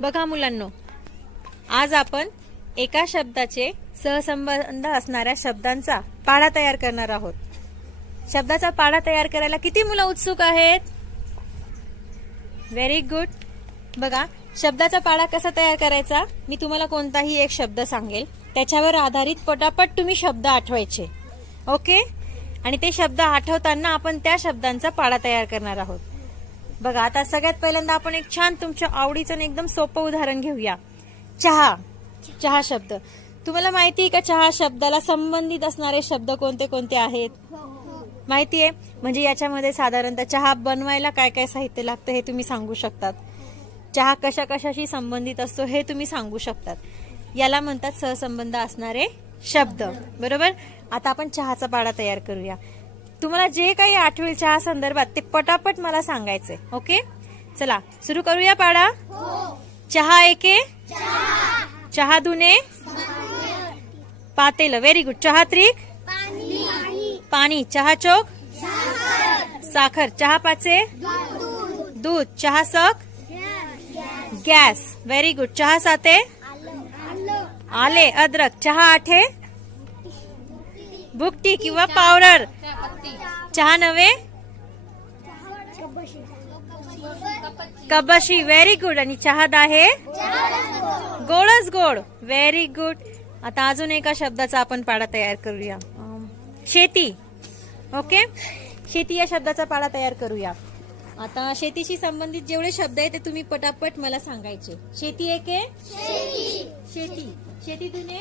बघा मुलांनो, आज आपण एका शब्दाचे सहसंबंध असणाऱ्या शब्दांचा पाढा तयार करणार आहोत. शब्दाचा पाढा तयार करायला किती मुलं उत्सुक आहेत? Very good. बघा, शब्दाचा पाढा कसा तयार करायचा, मी तुम्हाला कोणताही एक शब्द सांगेल, त्याच्यावर आधारित पटापट तुम्ही शब्द आठवायचे. ओके. आणि ते शब्द आठवताना आपण त्या शब्दांचा पाढा तयार करणार आहोत. बघा, आता सगळ्यात पहिल्यांदा आपण एक छान तुमच्या आवडीचं आणि एकदम सोपं उदाहरण घेऊया. चहा. चहा शब्द तुम्हाला माहिती आहे का? चहा शब्दाला संबंधित असणारे शब्द कोणते कोणते आहेत? माहिती आहे? म्हणजे याच्यामध्ये साधारणतः चहा बनवायला काय काय साहित्य लागतं हे तुम्ही सांगू शकतात. चहा कशा कशाशी संबंधित असतो हे तुम्ही सांगू शकतात. याला म्हणतात सहसंबंध असणारे शब्द. बरोबर. आता आपण चहाचा पाढा तयार करूया. तुम्हाला जे काही आठवेल चहा संदर्भात ते पटापट मला सांगायचंय. ओके, चला सुरू करूया पाढा. चहा एके, चहा दुने, पातेल. Very good. चहा त्रिक, पाणी. चहा चौक, साखर. चहा पाचे, दूध. चहा सक, गॅस. Very good. चहा साते, आले. अद्रक. चहा आठे, भुकटी किंवा पावडर. चहा नवे, कबशी. Very good. आणि चहा दाहे, गोडच गोड. Very good. आता अजून एका शब्दाचा आपण पाढा तयार करूया. शेती. ओके, शेती या शब्दाचा पाढा तयार करूया. आता शेतीशी संबंधित जेवढे शब्द आहेत ते तुम्ही पटापट मला सांगायचे. शेती एके, शेती. शेती दुने,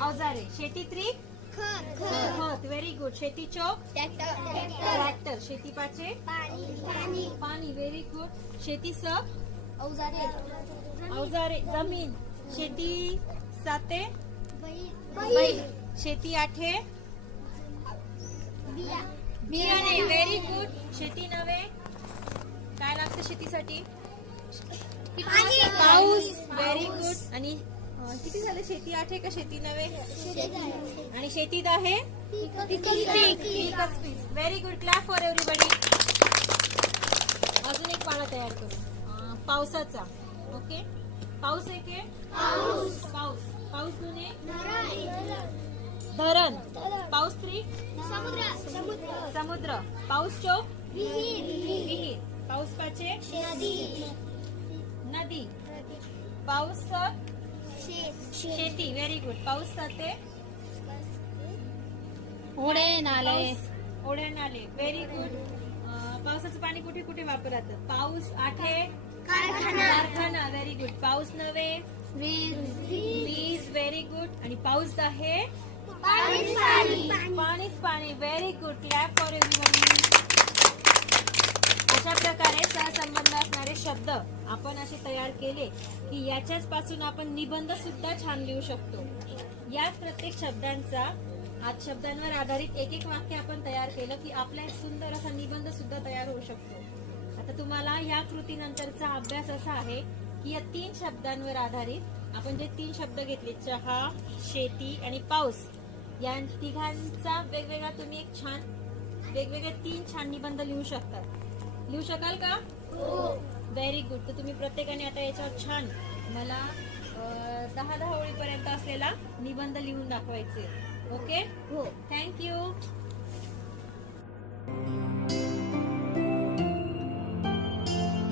अवजारे. शेती त्रिक, खत. Very good. शेती चौक, ट्रॅक्टर. शेती पाचे, पाणी. Very good. शेती सक, अवजारे. जमीन. शेती साते, बैल. शेती आठे, बियाणे. Very good. शेती नवे, काय लागतं शेतीसाठी? पाऊस. Very good. आणि किती झालं? शेती आठे का शेती नवे? आणि शेती दहा, very good. Clap for everybody. अजून एक पाढा तयार करू पावसाचा. ओके, पाऊस एके, पाऊस. पाऊस दुने, धरण. पाऊस त्रिक, समुद्र. पाऊस चौक, विहीर. पाऊस पाचे, नदी. पाऊस सक, शेती. Very good. पाऊस साते, ओढे नाले. ओढे नाले. Very good. पावसाचं पाणी कुठे कुठे वापरतात? पाऊस आठे, कारखाना. Very good. पाऊस नवे, वीज. Very good. आणि पाऊस दहा, पाणीच पाणी. Very good. Clap for everyone. अशा प्रकारे सहसंबंध असणारे शब्द आपण असे तयार केले की याच्याच पासून आपण निबंध सुद्धा छान लिहू शकतो. याच प्रत्येक शब्दांचा आज शब्दांवर आधारित एक एक वाक्य आपण तयार केलं की आपला एक सुंदर असा निबंध सुद्धा तयार होऊ शकतो. आता तुम्हाला या कृतीनंतरचा अभ्यास असा आहे की या 3 शब्दांवर आधारित आपण जे 3 शब्द घेतले, चहा, शेती आणि पाऊस, या तिघांचा वेगवेगळा तुम्ही एक छान वेगवेगळे 3 छान निबंध लिहू शकता. लिहू शकाल का? Very good. तर तुम्ही प्रत्येकाने आता याच्यावर छान मला 10 ओळीपर्यंत असलेला निबंध लिहून दाखवायचे. ओके. थँक्यू.